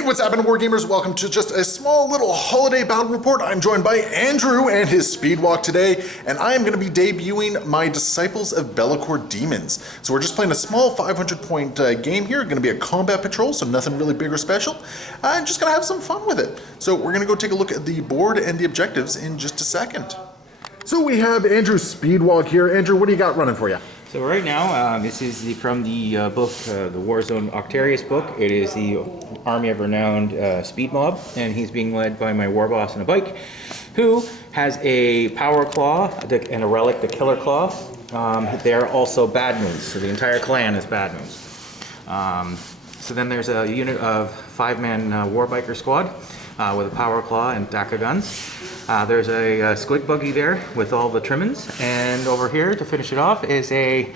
Hey, what's happening, Wargamers? Welcome to just a small little holiday battle report. I'm joined by Andrew and his Speedwalk today, and I am going to be debuting my Disciples of Be'lakor Daemons. So we're just playing a small 500-point game here. Going to be a combat patrol, so nothing really big or special. I'm just going to have some fun with it. So we're going to go take a look at the board and the objectives in just a second. So we have Andrew's Speedwalk here. Andrew, what do you got running for you? So right now, this is from the book, the Warzone Octarius book. It is the Army of Renowned Speed Mob, and he's being led by my war boss on a bike, who has a Power Claw and a relic, the Killer Claw. They're also Bad Moons, so the entire clan is Bad Moons. So then there's a unit of 5-man war biker squad with a Power Claw and DACA guns. There's a squid buggy there with all the trimmings, and over here to finish it off is a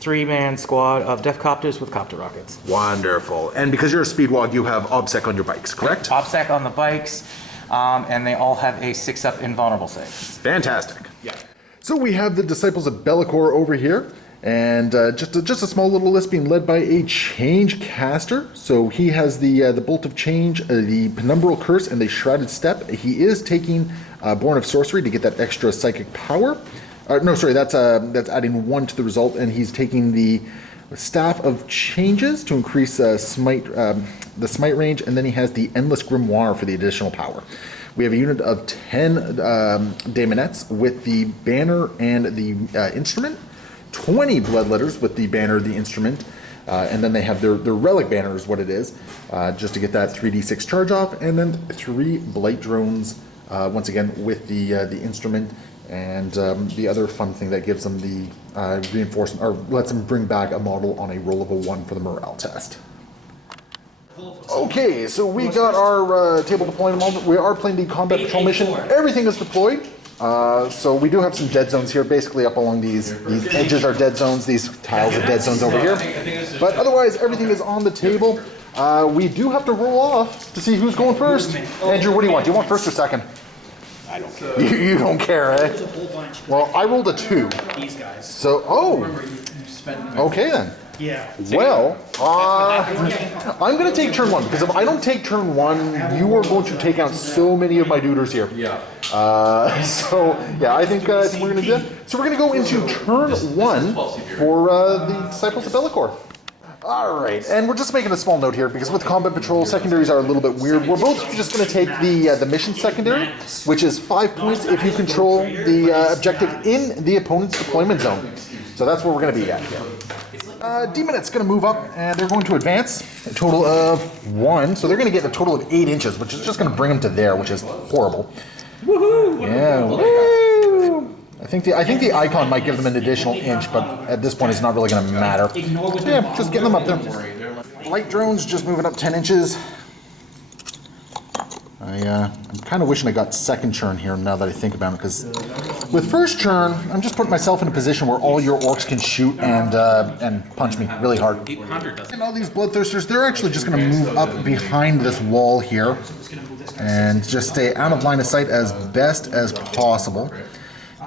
3-man squad of Death Copters with copter rockets. Wonderful. And because you're a Speedwalk, you have OBSEC on your bikes, correct? OBSEC on the bikes, and they all have a 6-up invulnerable save. Fantastic. Yeah. So we have the Disciples of Be'lakor over here, and just a small little list being led by a Change Caster. So he has the Bolt of Change, the Penumbral Curse, and the Shrouded Step. He is taking Born of Sorcery to get that extra psychic power. No, sorry, that's adding 1 to the result, and he's taking the Staff of Changes to increase the smite range, and then he has the Endless Grimoire for the additional power. We have a unit of 10 Daemonettes with the banner and the instrument, 20 Bloodletters with the banner, the instrument, and then they have their relic banner is what it is, just to get that 3d6 charge off, and then 3 Blight Drones, once again with the instrument, and the other fun thing that gives them the reinforcement, or lets them bring back a model on a roll of a 1 for the morale test. Okay, so we got our table deployment moment. We are playing the combat patrol mission. Everything is deployed. So we do have some dead zones here, basically up along these edges are dead zones, these tiles are dead zones over here. But otherwise, everything is on the table. We do have to roll off to see who's going first. Andrew, what do you want? Do you want first or second? I don't care. You don't care, eh? Well, I rolled a 2. These guys. So, okay then. Yeah. Well, I'm going to take turn 1, because if I don't take turn 1, you are going to take out so many of my duders here. Yeah. So, yeah, I think we're going to do that. So we're going to go into turn 1 for the Disciples of Be'lakor. Alright, and we're just making a small note here, because with Combat Patrol, secondaries are a little bit weird. We're both just going to take the mission secondary, which is 5 points if you control the objective in the opponent's deployment zone. So that's where we're going to be at here. Daemonette's going to move up, and they're going to advance a total of 1. So they're going to get a total of 8 inches, which is just going to bring them to there, which is horrible. Woohoo! Yeah, woo! I think the icon might give them an additional inch, but at this point it's not really going to matter. Yeah, just getting them up there. Light drones just moving up 10 inches. I'm kind of wishing I got second turn here now that I think about it, because with first turn, I'm just putting myself in a position where all your orcs can shoot and punch me really hard. And all these bloodthirsters, they're actually just going to move up behind this wall here and just stay out of line of sight as best as possible,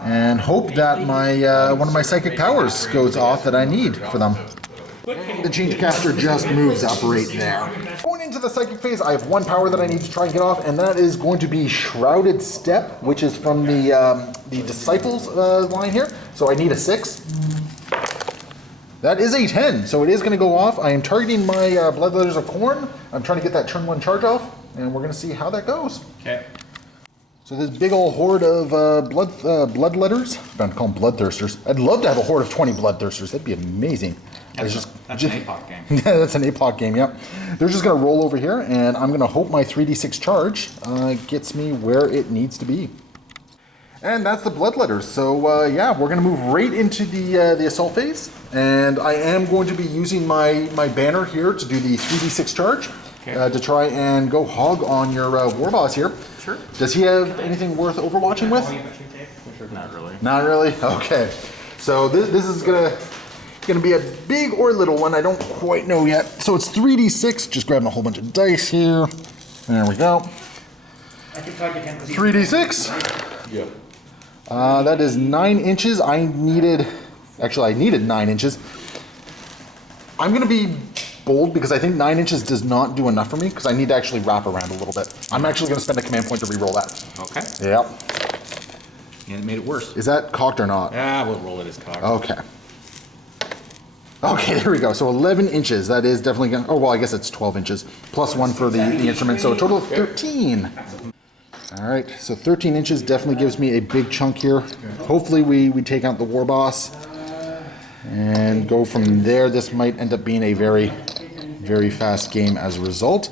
and hope that my one of my psychic powers goes off that I need for them. The Change Caster just moves up right there. Going into the psychic phase, I have 1 power that I need to try and get off, and that is going to be Shrouded Step, which is from the Disciples line here. So I need a 6. That is a 10, so it is going to go off. I am targeting my Bloodletters of Khorne. I'm trying to get that turn 1 charge off, and we're going to see how that goes. Okay. So this big old horde of Bloodletters, I'm about to call them Bloodthirsters. I'd love to have a horde of 20 Bloodthirsters. That'd be amazing. That's an APOC game. Yeah, that's an APOC game, yep. They're just going to roll over here, and I'm going to hope my 3d6 charge gets me where it needs to be. And that's the Bloodletters. So, yeah, we're going to move right into the assault phase. And I am going to be using my banner here to do the 3d6 charge. Okay. To try and go hog on your war boss here. Sure. Does he have anything worth overwatching with? Not really. Not really? Okay. So this is gonna be a big or little one. I don't quite know yet. So it's 3d6. Just grabbing a whole bunch of dice here. There we go. 3d6. Yeah. That is 9 inches. I needed 9 inches. I'm gonna be bold because I think 9 inches does not do enough for me because I need to actually wrap around a little bit. I'm actually going to spend a command point to re-roll that. Okay. Yep. And it made it worse. Is that cocked or not? We'll roll it as cocked. Okay. Okay, there we go. So 11 inches. That is definitely going to... Oh, well, I guess it's 12 inches. Plus 1 for the instrument. So a total of 13. All right. So 13 inches definitely gives me a big chunk here. Hopefully we take out the war boss and go from there. This might end up being a very, very fast game as a result.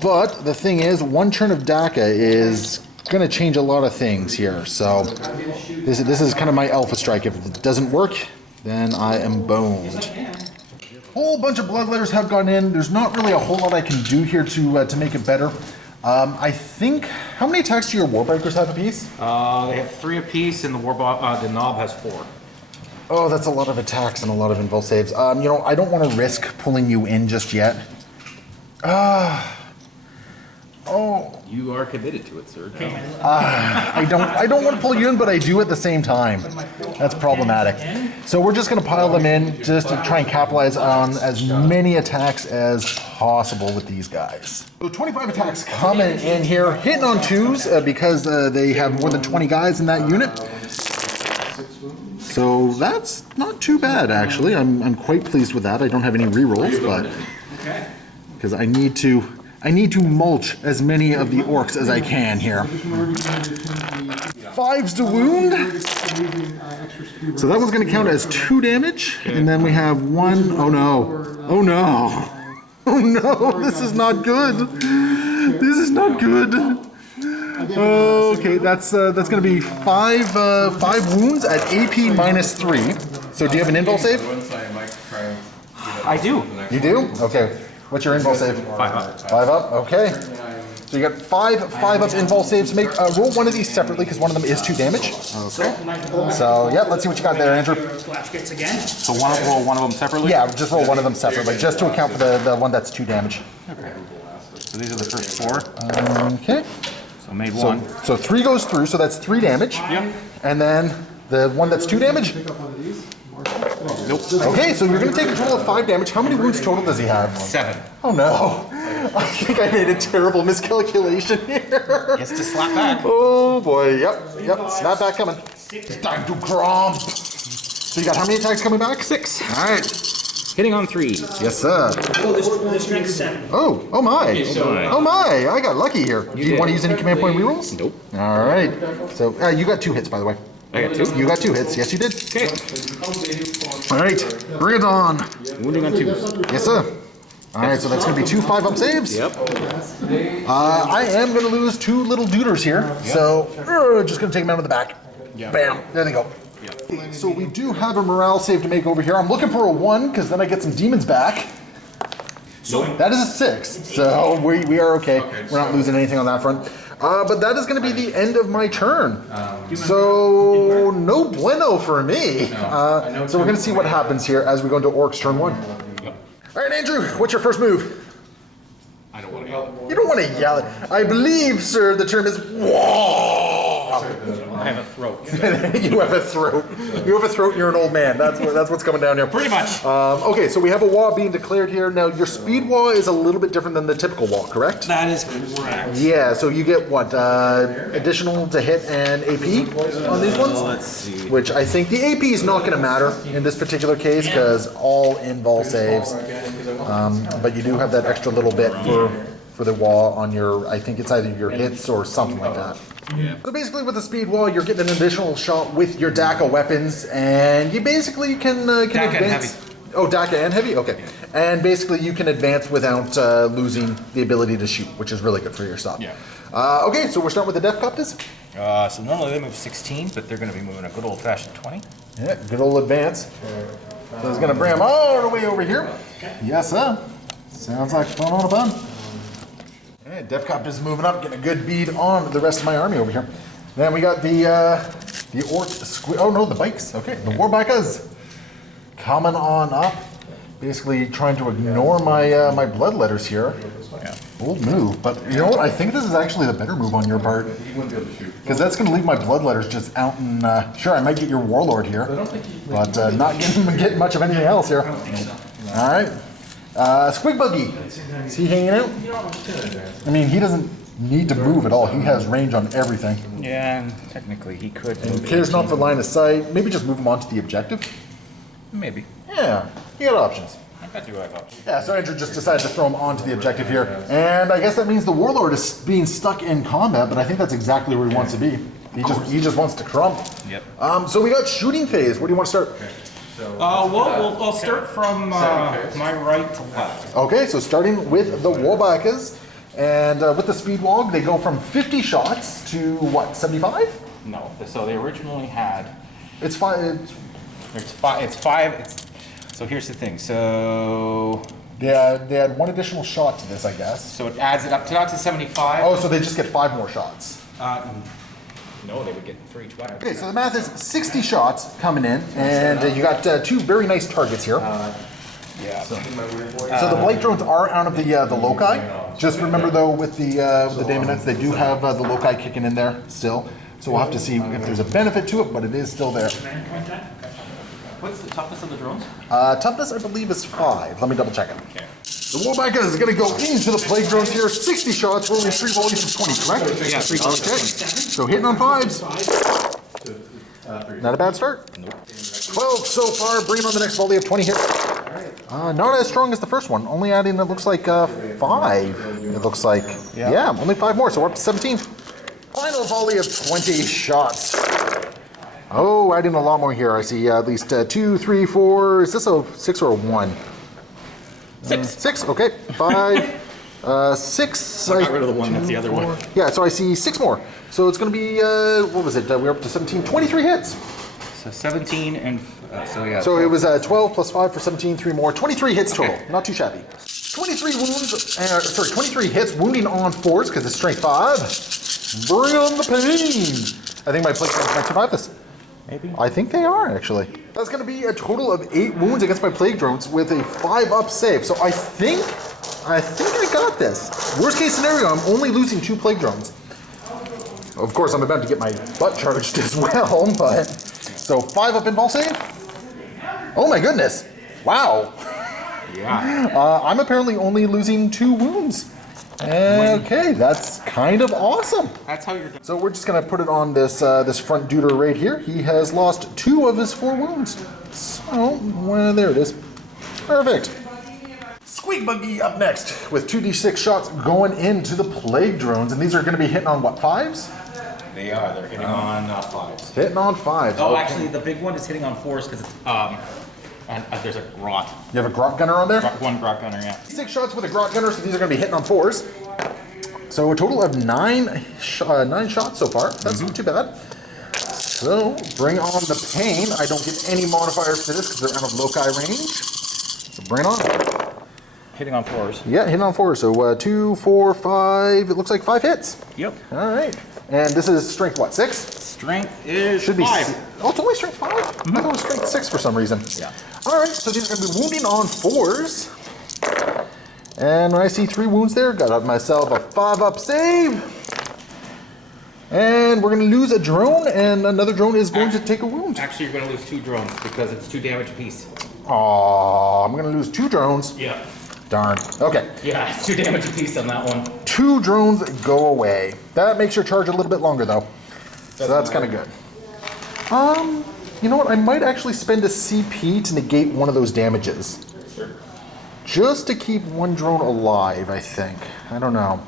But the thing is, 1 turn of DACA is going to change a lot of things here. So this is kind of my alpha strike. If it doesn't work, then I am boned. Whole bunch of bloodletters have gone in. There's not really a whole lot I can do here to make it better. I think, how many attacks do your warbreakers have apiece? They have 3 apiece, and the knob has 4. Oh, that's a lot of attacks and a lot of invul saves. You know, I don't want to risk pulling you in just yet. Oh. You are committed to it, sir. I don't want to pull you in, but I do at the same time. That's problematic. So we're just going to pile them in just to try and capitalize on as many attacks as possible with these guys. So 25 attacks coming in here, hitting on 2s because they have more than 20 guys in that unit. So that's not too bad, actually. I'm quite pleased with that. I don't have any rerolls, but because I need to mulch as many of the orcs as I can here. 5s to wound. So that one's going to count as 2 damage. And then we have 1. Oh no. Oh no. Oh no. This is not good. This is not good. Okay, that's going to be 5 wounds at AP minus 3. So do you have an invul save? I do. You do? Okay. What's your invul save? 5 up. 5 up, okay. So you got 5 up invul saves. Make roll one of these separately because one of them is 2 damage. Okay. So yeah, let's see what you got there, Andrew. So roll one of them separately? Yeah, just roll one of them separately, just to account for the one that's 2 damage. Okay. So these are the first 4. Okay. So made 1. So 3 goes through, so that's 3 damage. Yep. And then the one that's 2 damage? Nope. Okay, so you're going to take a total of 5 damage. How many wounds total does he have? 7. Oh no. I think I made a terrible miscalculation here. Gets to slap back. Oh boy, yep, snap back coming. It's time to gromp. So you got how many attacks coming back? 6. All right. Hitting on 3. Yes, sir. This strength's 7. Oh my. Oh my, I got lucky here. Do you want to use any command point rerolls? Nope. All right. So you got 2 hits, by the way. I got 2. You got 2 hits. Yes, you did. Okay. All right, bring it on. Wounding on 2s. Yes, sir. All right, so that's going to be 2 5-up saves. Yep. I am going to lose 2 little duders here, so just going to take them out of the back. Yep. Bam, there they go. Yep. So we do have a morale save to make over here. I'm looking for a 1 because then I get some demons back. Nope. That is a 6, so we are okay. We're not losing anything on that front. But that is going to be the end of my turn. So no bueno for me. So we're going to see what happens here as we go into Orcs turn 1. All right, Andrew, what's your first move? I don't want to yell. You don't want to yell it. I believe, sir, the term is wah. I have a throat. You have a throat. You have a throat and you're an old man. That's what's coming down here. Pretty much. Okay, so we have a wall being declared here. Now, your speed wall is a little bit different than the typical wall, correct? That is correct. Yeah, so you get what? Additional to hit and AP on these ones? Let's see. Which I think the AP is not going to matter in this particular case because all invul saves. But you do have that extra little bit for the wall on your, I think it's either your hits or something like that. Yeah. So basically with the speed wall, you're getting an additional shot with your DACA weapons, and you basically can DACA advance. and heavy. Oh, DACA and heavy? Okay. Yeah. And basically you can advance without losing the ability to shoot, which is really good for your stop. Yeah. Okay, so we're starting with the Def Copters. So normally they move 16, but they're going to be moving a good old-fashioned 20. Yeah, good old advance. So it's going to bring them all the way over here. Yes, sir. Sounds like fun on a bun. All right, Def Copters moving up, getting a good bead on the rest of my army over here. Then we got the Orc oh no, the bikes. Okay, the Warbackers coming on up. Basically trying to ignore my my blood letters here. Yeah. Bold move, but you know what? I think this is actually the better move on your part. Because that's going to leave my blood letters just out and... sure, I might get your Warlord here, but not getting much of anything else here. All right. Squig Buggy. Is he hanging out? I mean, he doesn't need to move at all. He has range on everything. Yeah, and technically he could. And cares not for line of sight. Maybe just move him onto the objective. Maybe. Yeah, you got options. I do have options. Yeah, so Andrew just decided to throw him onto the objective here. And I guess that means the Warlord is being stuck in combat, but I think that's exactly where he wants to be. He just wants to crump. Yep. So we got shooting phase. Where do you want to start? We'll start from my right to left. Okay, so starting with the WAAGHs, and with the speed WAAGH, they go from 50 shots to what, 75? No, so they originally had. It's five. So here's the thing. So They had one additional shot to this, I guess. it adds it up to not to 75. Oh, so they just get 5 more shots. No, they would get 3 each. Okay, so the math is 60 shots coming in, and you got 2 very nice targets here. Yeah. So the blight drones are out of the loci. Just remember though, with the Daemonics, they do have the loci kicking in there still. So we'll have to see if there's a benefit to it, but it is still there. What's the toughness of the drones? Toughness, I believe, is 5. Let me double check it. Okay. The WAAGH is going to go into the plague drones here. 60 shots, rolling 3 volleys of 20, correct? Yeah, 3 volleys of 20. So hitting on 5s. Not a bad start. Nope. 12 so far. Bring on the next volley of 20 hits. Not as strong as the first one. Only adding, it looks like 5. It looks like. Yeah, only 5 more. So we're up to 17. Final volley of 20 shots. Oh, adding a lot more here. I see at least 2, 3, 4. Is this a 6 or a 1? 6. 6. Okay. 5. 6. I got rid of the one. That's the other one. Yeah. So I see 6 more. So it's going to be what was it? We're up to 17. 23 hits. So 17 and so yeah. So it was 12 plus 5 for 17. 3 more. 23 hits total. Not too shabby. 23 wounds. 23 hits. Wounding on 4s because it's strength 5. Bring on the pain. I think my plague drones might survive this. Maybe. I think they are, actually. That's going to be a total of 8 wounds against my plague drones with a 5-up save. So I think I got this. Worst case scenario, I'm only losing 2 plague drones. Of course, I'm about to get my butt charged as well, but... So 5-up invul save? Oh my goodness. Wow. Yeah. I'm apparently only losing 2 wounds. Okay, that's kind of awesome. That's how you're. So we're just gonna put it on this this front duder right here. He has lost 2 of his 4 wounds. So well, there it is. Perfect. Squig Buggy up next with 2d6 shots going into the plague drones, and these are going to be hitting on what, 5s? They are. They're hitting on 5s. Hitting on 5s. Oh, okay. actually, the big one is hitting on 4s because it's there's a grot. You have a grot gunner on there? One grot gunner, yeah. 6 shots with a grot gunner, so these are going to be hitting on 4s. So a total of 9 shots so far. That's not too bad. So bring on the pain. I don't get any modifiers to this because they're out of loci range. So bring it on. Hitting on 4s. Yeah, hitting on 4s. So 2, 4, 5. It looks like 5 hits. Yep. All right. And this is strength what? 6? Strength is Should be 5. Oh, it's only strength 5? I thought it was strength 6 for some reason. Yeah. All right. So these are going to be wounding on 4s. And when I see 3 wounds there, got myself a 5-up save. And we're going to lose a drone, and another drone is going to take a wound. Actually, you're going to lose 2 drones because it's 2 damage apiece. Aw, I'm going to lose 2 drones. Yeah. Darn. Okay. Yeah, it's 2 damage apiece on that one. 2 drones go away. That makes your charge a little bit longer, though. So that's kind of good. You know what? I might actually spend a CP to negate one of those damages. Sure. Just to keep 1 drone alive, I think. I don't know.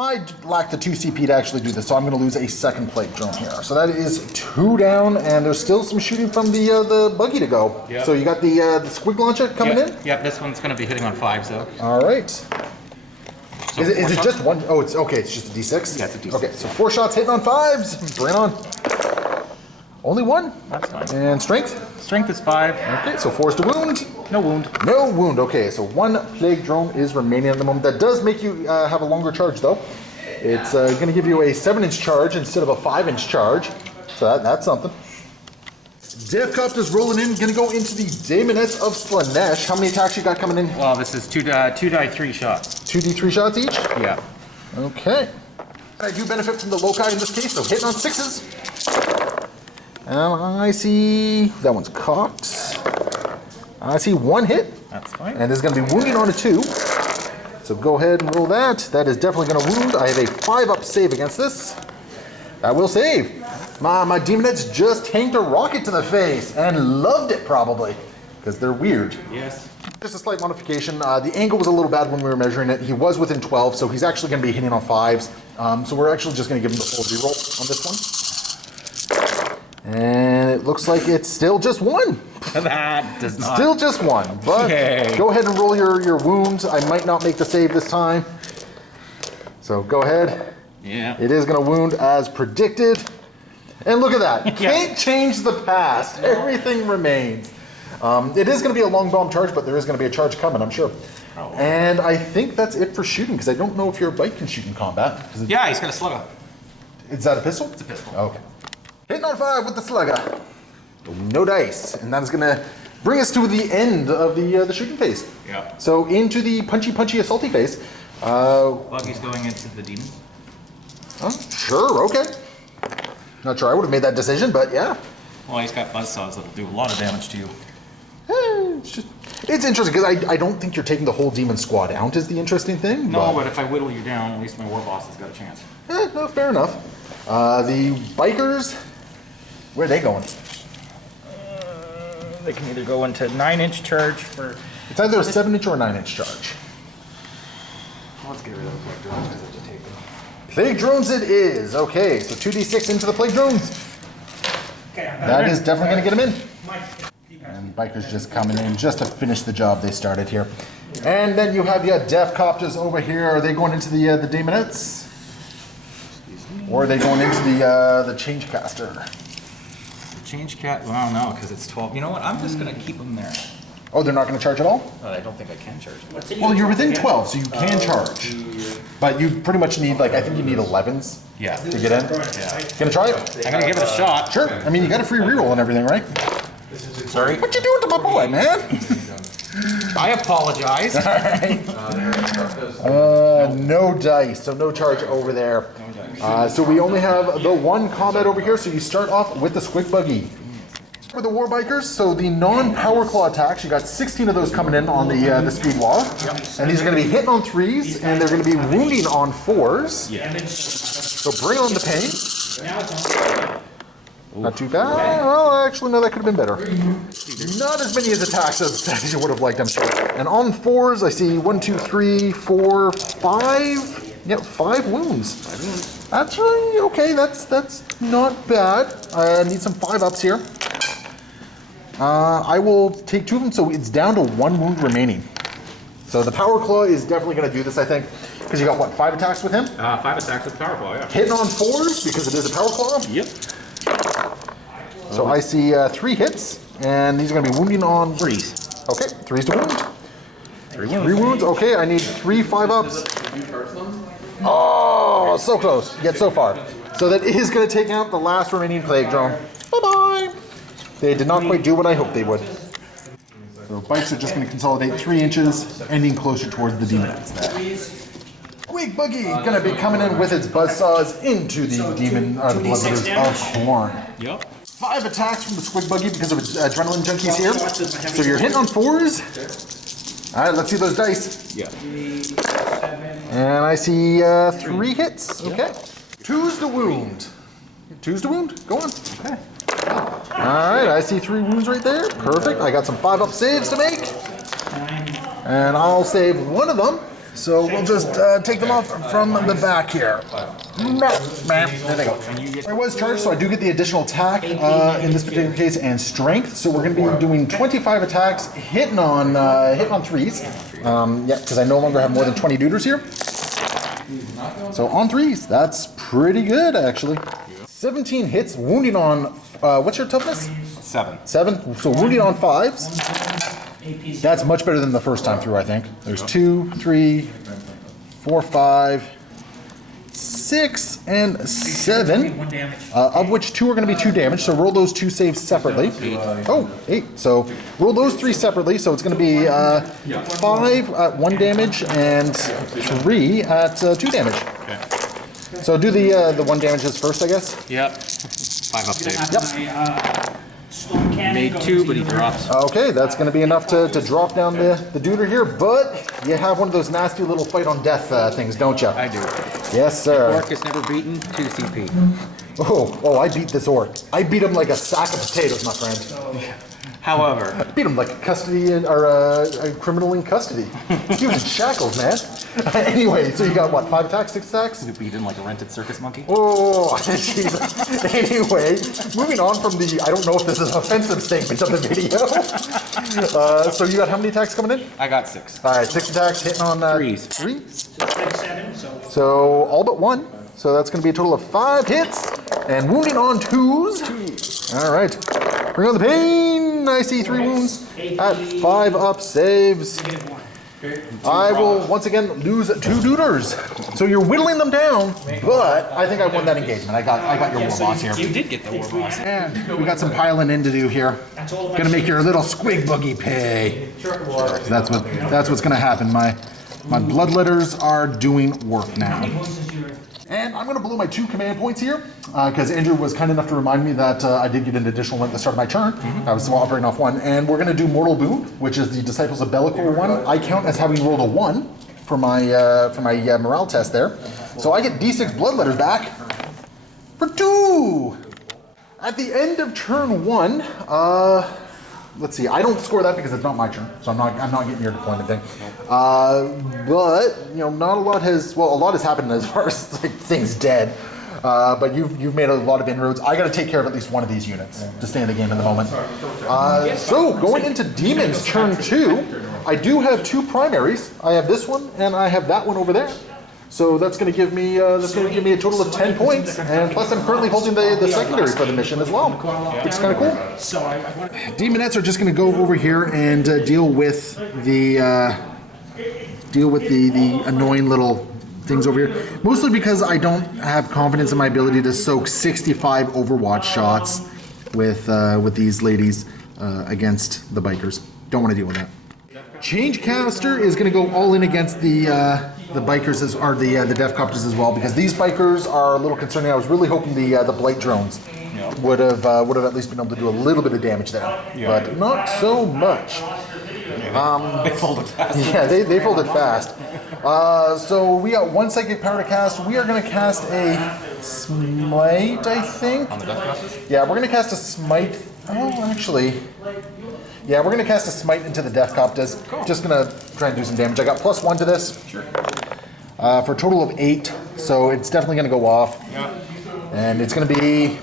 I lack the 2 CP to actually do this, so I'm going to lose a 2nd plague drone here. So that is 2 down, and there's still some shooting from the buggy to go. Yep. So you got the squig launcher coming in? Yep, this one's going to be hitting on 5s, though. All right. So is it just 1? Oh, it's okay. It's just a D6? Yeah, it's a D6. Okay, so 4 shots hitting on 5s. Bring it on. Only 1. That's fine. And strength? Strength is 5. Okay, so 4 is to wound. No wound. No wound. Okay, so 1 plague drone is remaining at the moment. That does make you have a longer charge, though. It's going to give you a 7-inch charge instead of a 5-inch charge. So that's something. Deathcopter's rolling in. Going to go into the Daemonic of Slanesh. How many attacks you got coming in? Well, this is 2 die 3 shots. 2d3 shots each? Yeah. Okay. I do benefit from the loci in this case, so hitting on 6s. I see that one's cocked. I see one hit. That's fine. And this is going to be wounding on a 2. So go ahead and roll that. That is definitely going to wound. I have a 5-up save against this. That will save. My Daemonics just tanked a rocket to the face and loved it probably because they're weird. Yes. Just a slight modification. The angle was a little bad when we were measuring it. He was within 12, so he's actually going to be hitting on 5s. So we're actually just going to give him the full reroll on this one. And it looks like it's still just 1. That does not. Still just 1. But go ahead and roll your wounds. I might not make the save this time. So go ahead. Yeah. It is going to wound as predicted. And look at that. Can't change the past. Everything remains. It is going to be a long bomb charge, but there is going to be a charge coming, I'm sure. Oh. And I think that's it for shooting, because I don't know if your bike can shoot in combat. Yeah, he's got a slugger. Is that a pistol? It's a pistol. Okay. Hitting on 5 with the slugger. No dice. And that is going to bring us to the end of the shooting phase. Yeah. So into the punchy, assaulty phase. Buggy's going into the demons. Oh, sure, okay. Not sure I would have made that decision, but yeah. Well, he's got buzzsaws that'll do a lot of damage to you. It's interesting because I don't think you're taking the whole demon squad out is the interesting thing. No, but if I whittle you down, at least my war boss has got a chance. No, fair enough. The bikers, where are they going? They can either go into 9-inch charge for... It's either a 7-inch or a 9-inch charge. Let's get rid of the plague drones because I just take them. Plague drones it is. Okay, so 2d6 into the plague drones. Okay, That is definitely going to get him in. And bikers just coming in just to finish the job they started here. And then you have your Death Copters over here. Are they going into the Daemonettes? Or are they going into the Changecaster? The change cat? Well, no, because it's 12. You know what? I'm just going to keep them there. Oh, they're not going to charge at all? I don't think I can charge them. Well, you're within 12, so you can charge. But you pretty much need, like, I think you need 11s Yeah. to get in. Yeah. Gonna try it? I'm going to give it a shot. Sure. I mean, you got a free reroll and everything, right? Sorry? What you doing to my boy, man? I apologize. No dice, so no charge over there. So we only have the 1 combat over here, so you start off with the Squig Buggy. For the War Bikers, so the non-Power Claw attacks, you got 16 of those coming in on the Speed WAAGH. And these are going to be hitting on 3s, and they're going to be wounding on 4s. So bring on the pain. Not too bad. Well, actually, no, that could have been better. Not as many as attacks as you would have liked, I'm sure. And on 4s, I see 1, 2, 3, 4, 5. Yep, 5 wounds. That's really okay. That's not bad. I need some 5-ups here. I will take 2 of them, so it's down to 1 wound remaining. So the Power Claw is definitely going to do this, I think, because you got what, 5 attacks with him? 5 attacks with Power Claw, yeah. Hitting on 4s because it is a Power Claw. Yep. So I see 3 hits, and these are going to be wounding on 3s. Okay, 3s to wound. 3 wounds. Okay, I need 3 5-ups. Oh, so close. Yet so far. So that is going to take out the last remaining plague drone. Bye-bye. They did not quite do what I hoped they would. So bikes are just going to consolidate 3 inches, ending closer towards the Daemonics there. Squig Buggy going to be coming in with its buzzsaws into the Bloodletters of Khorne. Yep. 5 attacks from the Squig Buggy because of its adrenaline junkies here. So you're hitting on 4s. All right, let's see those dice. Yeah. And I see 3 hits. Okay. 2s to wound. 2s to wound. Go on. Okay. All right, I see 3 wounds right there. Perfect. I got some 5-up saves to make. And I'll save 1 of them. So we'll just take them off from the back here. There they go. I was charged, so I do get the additional attack in this particular case and strength. So we're going to be doing 25 attacks, hitting on 3s. Yeah, because I no longer have more than 20 duders here. So on 3s, that's pretty good actually. 17 hits, wounding on, what's your toughness? 7. 7, so wounding on 5s. That's much better than the first time through, I think. There's 2, 3, 4, 5, 6, and 7, of which 2 are going to be 2 damage, so roll those 2 saves separately. Oh, 8. So roll those 3 separately, so it's going to be 5 at 1 damage and 3 at 2 damage. Okay. So do the 1 damages first, I guess? Yep. 5 up saves. Yep. made 2, but he drops. Okay, that's going to be enough to drop down the duder here, but you have one of those nasty little fight on death things, don't you? I do. Yes, sir. Orc is never beaten, 2 CP. Oh, I beat this orc. I beat him like a sack of potatoes, my friend. However, I beat him like a custody or a criminal in custody. He was in shackles, man. Anyway, so you got what, 5 attacks, 6 attacks? You beat him like a rented circus monkey? Oh, Jesus. Anyway, moving on from the, I don't know if this is an offensive statement of the video. So you got how many attacks coming in? I got 6. All right, 6 attacks, hitting on... 3s. 3? Strike 7, so. So all but 1. So that's going to be a total of 5 hits. And wounding on 2s. All right. Bring on the pain. I see 3 wounds at 5 up saves. I will once again lose 2 duders. So you're whittling them down, but I think I won that engagement. I got your war boss here. You did get the war boss. And we got some piling in to do here. Gonna make your little squig boogie pay. So that's what's gonna happen. My bloodletters are doing work now. And I'm going to blow my 2 command points here, because Andrew was kind enough to remind me that I did get an additional one at the start of my turn. I was still operating off 1. And we're going to do Mortal Boon, which is the Disciples of Bellicor one. I count as having rolled a 1 for my morale test there. So I get D6 bloodletters back for 2. At the end of turn 1, let's see, I don't score that because it's not my turn, so I'm not getting your deployment thing. But you know, not a lot has a lot has happened as far as like things dead. But you've made a lot of inroads. I got to take care of at least one of these units to stay in the game in the moment. So going into Demons turn 2, I do have 2 primaries. I have this one and I have that one over there. So that's going to give me a total of 10 points, and plus I'm currently holding the secondary for the mission as well, which is kind of cool. Demonettes are just going to go over here and deal with the annoying little things over here. Mostly because I don't have confidence in my ability to soak 65 Overwatch shots with these ladies against the bikers. Don't want to deal with that. Changecaster is going to go all in against the bikers or the Death Copters as well, because these bikers are a little concerning. I was really hoping the Blight drones would have at least been able to do a little bit of damage there, but not so much. They folded fast. Yeah, they folded fast. So we got 1 psychic power to cast. We are going to cast a smite, I think. On the Death Copters? Yeah, we're going to cast a smite. Oh, actually. Yeah, we're going to cast a smite into the Death Copters. Cool. Just going to try and do some damage. I got +1 to this. Sure. For a total of 8, so it's definitely going to go off. Yeah. And it's going to be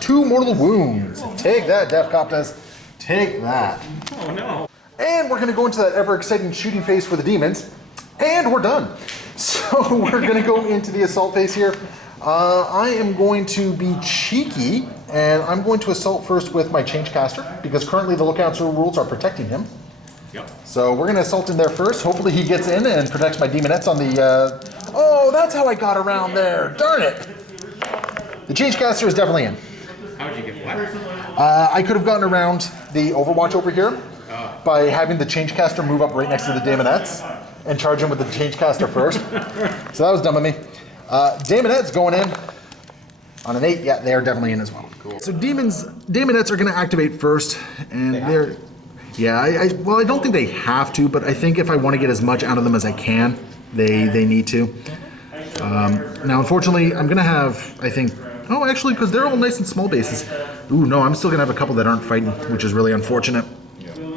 2 mortal wounds. Take that, Death Copters. Take that. Oh no. And we're going to go into that ever-exciting shooting phase for the demons. And we're done. So we're going to go into the assault phase here. I am going to be cheeky, and I'm going to assault first with my Changecaster, because currently the Lookout rules are protecting him. Yep. So we're going to assault in there first. Hopefully he gets in and protects my Demonettes on the... Oh, that's how I got around there. Darn it. The Changecaster is definitely in. How would you get what? I could have gotten around the Overwatch over here by having the Changecaster move up right next to the Daemonettes and charge him with the Changecaster first. So that was dumb of me. Daemonettes going in on an 8. Yeah, they are definitely in as well. Cool. So Daemonettes are going to activate first, and they're... Yeah, I don't think they have to, but I think if I want to get as much out of them as I can, they need to. Now, unfortunately, I'm going to have, I think... Oh, actually, because they're all nice and small bases. Ooh, no, I'm still going to have a couple that aren't fighting, which is really unfortunate.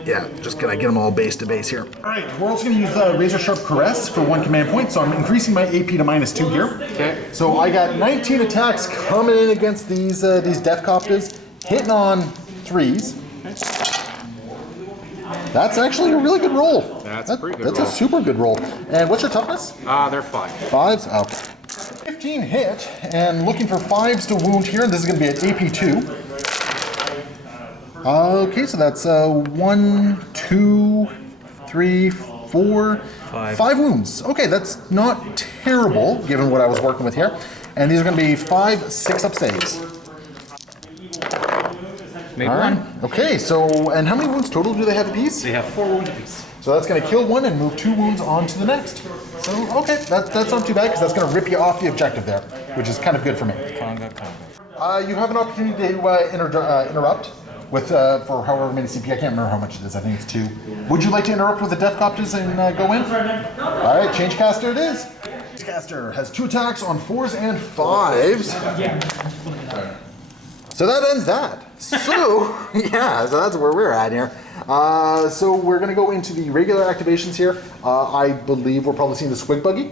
Yeah, just gonna get them all base to base here. All right, we're also gonna use Razor Sharp Caress for 1 command point, so I'm increasing my AP to -2 here. Okay. So I got 19 attacks coming in against these Death Copters, hitting on 3s. That's actually a really good roll. That's a pretty good That's roll. a super good roll. And what's your toughness? They're 5. 5s? Okay. 15 hit, and looking for 5s to wound here, and this is gonna be an AP 2. Okay, so that's 1, 2, 3, 4, 5 wounds. Okay, that's not terrible given what I was working with here. And these are going to be 5 6-up saves. Made All right. 1. Okay, so and how many wounds total do they have apiece? They have 4 wounds apiece. So that's going to kill 1 and move 2 wounds on to the next. So okay, that's not too bad because that's going to rip you off the objective there, which is kind of good for me. Conga. You have an opportunity to interrupt with for however many CP. I can't remember how much it is. I think it's 2. Would you like to interrupt with the Death Copters and go in? All right, change caster it is. Change caster has 2 attacks on 4s and 5s. So that ends that. So yeah, so that's where we're at here. So we're gonna go into the regular activations here. I believe we're probably seeing the Squig Buggy.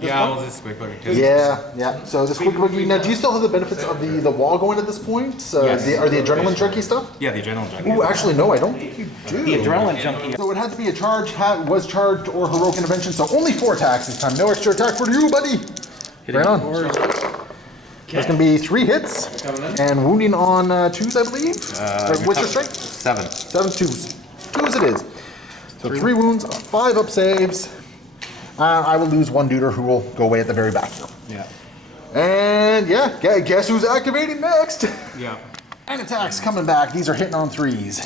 Yeah, well, this is quick buggy. Yeah. So the Squig Buggy. Now, do you still have the benefits of the WAAGH going at this point? Yes. Are the adrenaline junkie stuff? Yeah, the adrenaline junkie. Ooh, actually, no, I don't think you do. The adrenaline junkie. So it had to be a charge, was charged, or heroic intervention. So only 4 attacks this time. No extra attack for you, buddy. Right on. There's going to be 3 hits and wounding on 2s, I believe. What's your strength? 7. 7 2s. 2s it is. So 3 wounds, 5 up saves. I will lose 1 duder who will go away at the very back here. Yeah. And yeah, guess who's activating next? Yeah. And attacks coming back. These are hitting on 3s.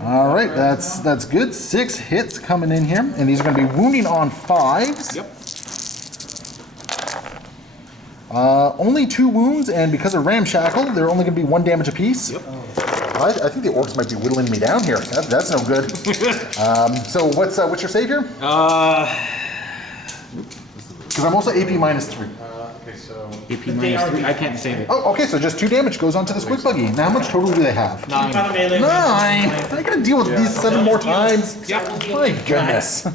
All right, that's good. 6 hits coming in here, and these are going to be wounding on 5s. Yep. Only 2 wounds, and because of ramshackle, they're only going to be 1 damage apiece. Yep. I think the Orks might be whittling me down here. That's no good. So what's your save here? Because I'm also AP minus 3. Okay, so AP minus 3. I can't save it. Oh, okay, so just 2 damage goes on to the Squig Buggy. Now how much total do they have? 9. 9! I gotta deal with these 7 more times. My goodness.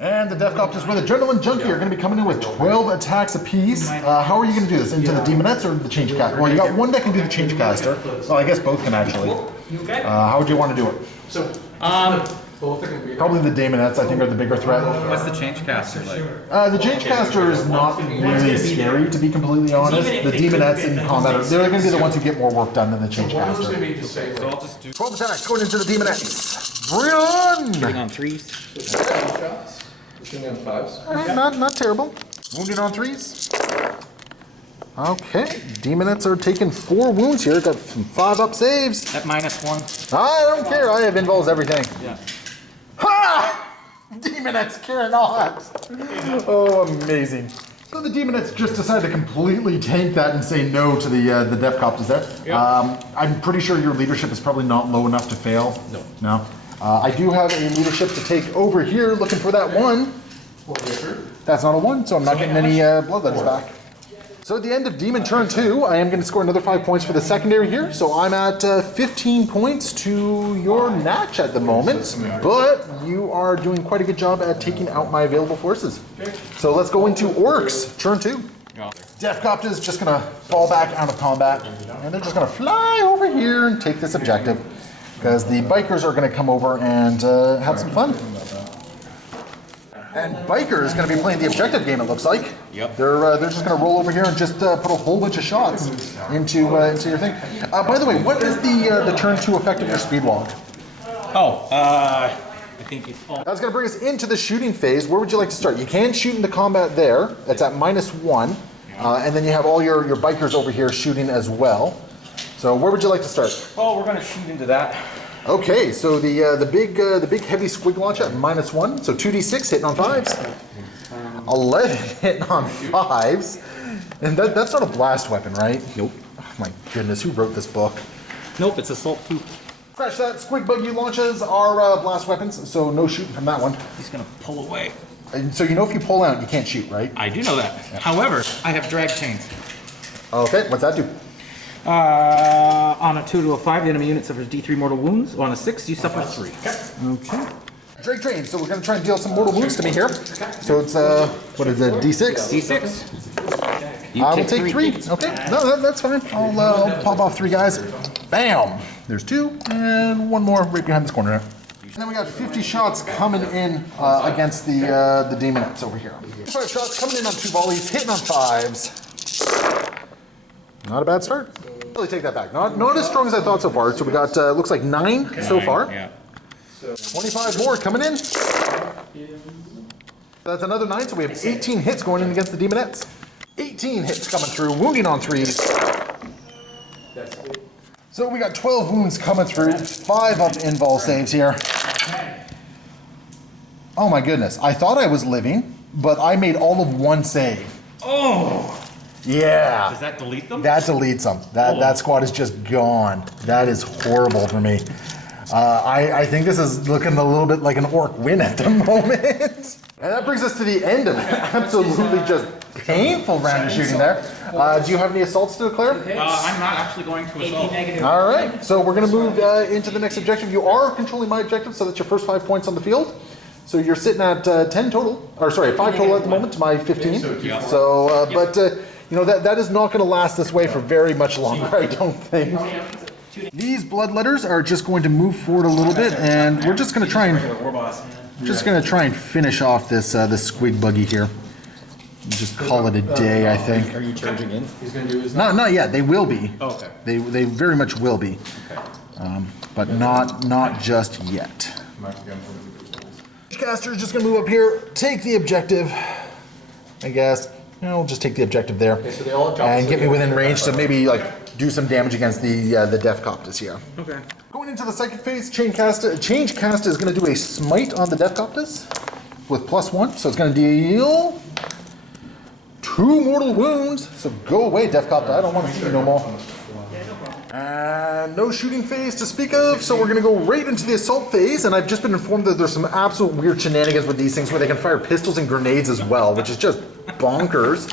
And the Death Copters with Adrenaline Junkie are going to be coming in with 12 attacks apiece. How are you going to do this? Into the Demonettes or the Change Caster? Well, you got one that can do the Change Caster. Well, I guess both can actually. How would you want to do it? Probably the Daemonettes, I think, are the bigger threat. what's the change caster like? The Change Caster is not really scary, to be completely honest. The Demonettes in combat, they're going to be the ones who get more work done than the Change Caster. So I'll just do 12 attacks going into the Demonettes. Bring it on! Hitting on 3s. Not terrible. Wounding on 3s. Okay, Demonettes are taking 4 wounds here. Got some 5 up saves. At minus 1. I don't care. I have involves everything. Yeah. Ha! Demonettes carrying on. Oh, amazing. So the Demonettes just decided to completely tank that and say no to the Death Copters there. Yep. I'm pretty sure your leadership is probably not low enough to fail. No. I do have a leadership to take over here, looking for that 1. That's not a 1, so I'm not getting any bloodletters back. So at the end of Demon turn 2, I am going to score another 5 points for the secondary here. So I'm at 15 points to your Natch at the moment, but you are doing quite a good job at taking out my available forces. So let's go into Orks, turn 2. Death Copter is just going to fall back out of combat, and they're just going to fly over here and take this objective, because the Bikers are going to come over and have some fun. And Biker is going to be playing the objective game, it looks like. Yep. They're just going to roll over here and just put a whole bunch of shots into your thing. By the way, what is the turn 2 effect of your speed log? I think it's... That's going to bring us into the shooting phase. Where would you like to start? You can shoot into combat there. That's at -1. And then you have all your Bikers over here shooting as well. So where would you like to start? Well, we're going to shoot into that. Okay, so the big heavy squig launch at -1, so 2d6 hitting on 5s, 11 hitting on 5s, and that's not a blast weapon, right? Nope. Oh my goodness, who wrote this book? Nope, it's Assault 2. Crash that. Squig buggy launches are blast weapons, so no shooting from that one. He's going to pull away. And so you know if you pull out, you can't shoot, right? I do know that. However, I have drag chains. Okay, what's that do? On a 2 to a 5, the enemy unit suffers D3 mortal wounds. On a 6, you suffer 3. Okay. Drake train, so we're going to try and deal some mortal wounds to me here. So it's, what is it, D6? D6. I will take 3. Okay, no, that's fine. I'll pop off 3 guys. Bam! There's 2, and 1 more right behind this corner. And then we got 50 shots coming in against the Demonettes over here. 5 shots coming in on 2 volleys, hitting on 5s. Not a bad start. Really take that back. Not as strong as I thought so far. So we got looks like 9 so far. Yeah. 25 more coming in. That's another 9, so we have 18 hits going in against the Demonettes. 18 hits coming through, wounding on 3s. So we got 12 wounds coming through, 5 up invul saves here. Oh my goodness, I thought I was living, but I made all of 1 save. Oh! Yeah. Does that delete them? That deletes them. That squad is just gone. That is horrible for me. I think this is looking a little bit like an orc win at the moment. And that brings us to the end of absolutely just painful round of shooting there. Do you have any assaults to declare? I'm not actually going to assault. All right, so we're going to move into the next objective. You are controlling my objective, so that's your first 5 points on the field. So you're sitting at 10 total, or sorry, 5 total at the moment to my 15. So, but you know that is not going to last this way for very much longer, I don't think. These bloodletters are just going to move forward a little bit, and we're just going to try and finish off this this squig buggy here. Just call it a day, I think. Are you charging in? Not yet. They will be. Oh, okay. They very much will be, but not just yet. Caster is just going to move up here, take the objective. I guess we'll just take the objective there, and get me within range to maybe like do some damage against the Death Coptus here. Okay. Going into the psychic phase, Change Cast is going to do a smite on the Death Coptus with +1, so it's going to deal 2 mortal wounds. So go away, Death Coptus. I don't want to see you no more. And no shooting phase to speak of, so we're going to go right into the assault phase, and I've just been informed that there's some absolute weird shenanigans with these things where they can fire pistols and grenades as well, which is just bonkers.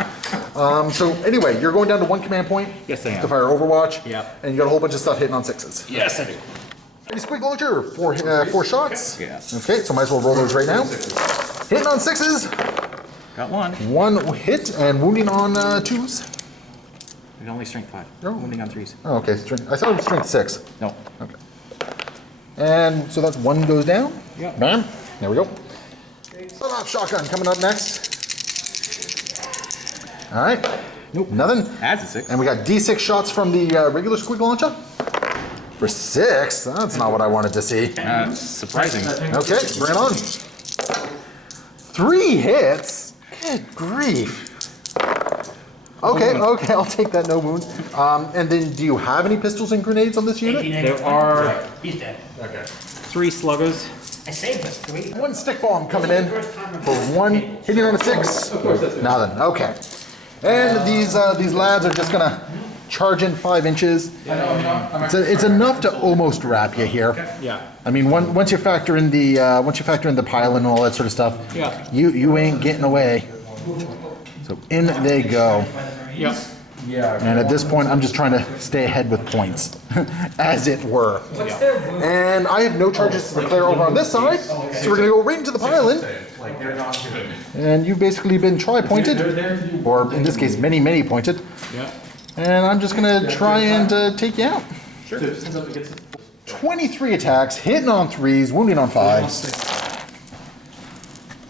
So anyway, you're going down to 1 command point. Yes, I am. To fire Overwatch. Yep. And you got a whole bunch of stuff hitting on 6s. Yes, I do. Ready, squig launcher, 4 shots. Yes. Okay, so might as well roll those right now. Hitting on 6s. Got one. 1 hit and wounding on 2s. It's only strength 5. No. Wounding on 3s. Oh, okay, I thought it was strength 6. No. Okay. And so that's 1 goes down. Yeah. Bam. There we go. Let-off shotgun coming up next. All right. Nope, nothing. Adds a 6. And we got D6 shots from the regular squig launcher. For 6? That's not what I wanted to see. Surprising. Okay, bring it on. 3 hits? Good grief. Okay, I'll take that, no wounds. And then do you have any pistols and grenades on this unit? There are He's dead. 3 sluggers. I saved us 3. 1 stick bomb coming in for 1 hitting on a 6. Nothing. Okay. And these lads are just gonna charge in 5 inches. It's enough to almost wrap you here. Yeah. I mean, once you factor in the pile and all that sort of stuff, Yeah. you ain't getting away. So in they go. Yep. And at this point, I'm just trying to stay ahead with points, as it were. And I have no charges to declare over on this side, so we're going to go right into the pile-in. And you've basically been tri-pointed, or in this case, many pointed. Yeah. And I'm just going to try and take you out. Sure. 23 attacks, hitting on 3s, wounding on 5s.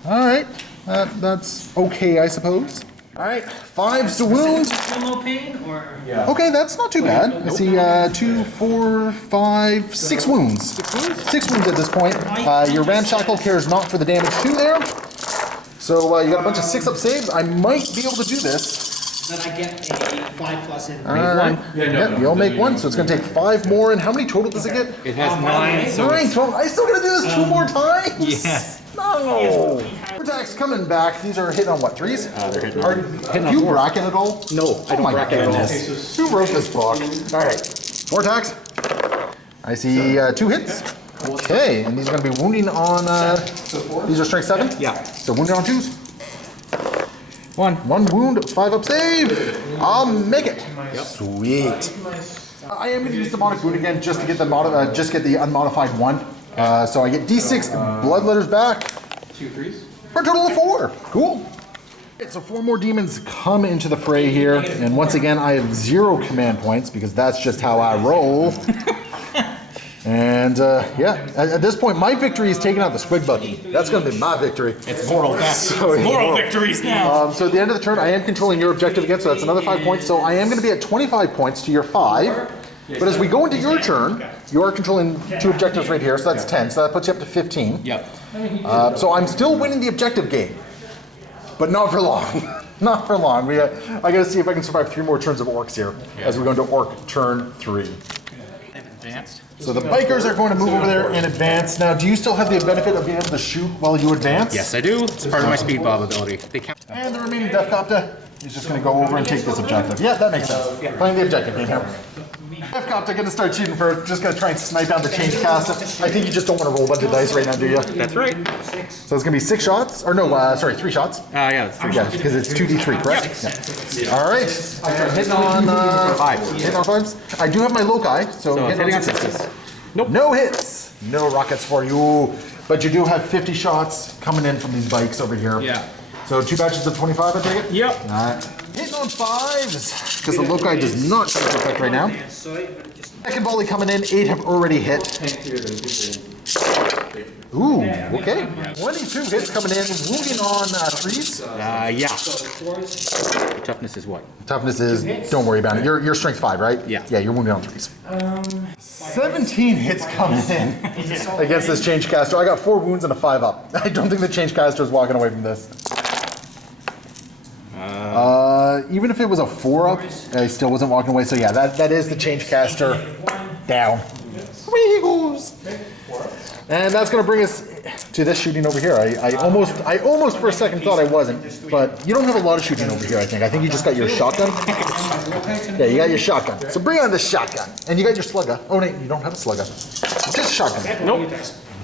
All right, that's okay, I suppose. All right, 5s to wound. Still no pain, or? Okay, that's not too bad. I see 2, 4, 5, 6 wounds. 6 wounds at this point. Your ramshackle cares not for the damage 2 there. So you got a bunch of 6-up saves. I might be able to do this. Then I get a 5+ in. Yep, you'll make 1, so it's going to take 5 more. And how many total does it get? It has 9, so 9 total. I still got to do this 2 more times? Yes. No. Attacks coming back. These are hitting on what, 3s? They're hitting Do you bracket at all? No, I don't bracket at all. Who wrote this book? All right, 4 attacks. I see 2 hits. Okay, and these are going to be wounding on. These are strength 7. Yeah. So wounding on 2s. 1 wound, 5-up save. I'll make it. Yep. Sweet. I am going to use Demonic Boot again just to get the unmodified 1. So I get D6 bloodletters back. 2 3s. For a total of 4. Cool. So 4 more demons come into the fray here, and once again I have 0 command points because that's just how I roll. And yeah, at this point my victory is taking out the squig buggy. That's going to be my victory. It's moral Moral victories now. So at the end of the turn I am controlling your objective again, so that's another 5 points. So I am going to be at 25 points to your 5. But as we go into your turn, you are controlling 2 objectives right here, so that's 10. So that puts you up to 15. Yep. So I'm still winning the objective game, but not for long. Not for long. I got to see if I can survive 3 more turns of orcs here as we go into orc turn 3. Advanced. So the bikers are going to move over there and advance. Now, do you still have the benefit of being able to shoot while you advance? Yes, I do. It's part of my speed bob ability. They count. And the remaining Death Copter He's just going to go over and take this objective. Yeah, that makes sense. Playing the objective game here. F-Copter going to start shooting for, just going to try and snipe out the change cast. I think you just don't want to roll a bunch of dice right now, do you? That's right. So it's going to be 6 shots, or no, sorry, 3 shots. Yeah, it's 3 shots. Because it's 2d3, correct? Yeah. All right. Hitting on 5s. Hitting on 5s. I do have my loci, so hitting on 6s. Nope. No hits. No rockets for you. But you do have 50 shots coming in from these bikes over here. Yeah. So 2 batches of 25, I take it? Yep. All right. Hitting on 5s, because the loci does not take effect right now. Second volley coming in, 8 have already hit. Ooh, okay. 22 hits coming in, wounding on 3s. Yeah. Toughness is what? Toughness is, don't worry about it. You're strength 5, right? Yeah. Yeah, you're wounded on 3s. 17 hits coming in against this change caster. I got 4 wounds and a 5 up. I don't think the change caster is walking away from this. Even if it was a 4 up, I still wasn't walking away. So yeah, that is the change caster down. Wiggles. And that's going to bring us to this shooting over here. I almost for a second thought I wasn't, but you don't have a lot of shooting over here. I think you just got your shotgun. Yeah, you got your shotgun. So bring on the shotgun, and you got your slugger. Oh no, you don't have a slugger. Just shotgun. Nope.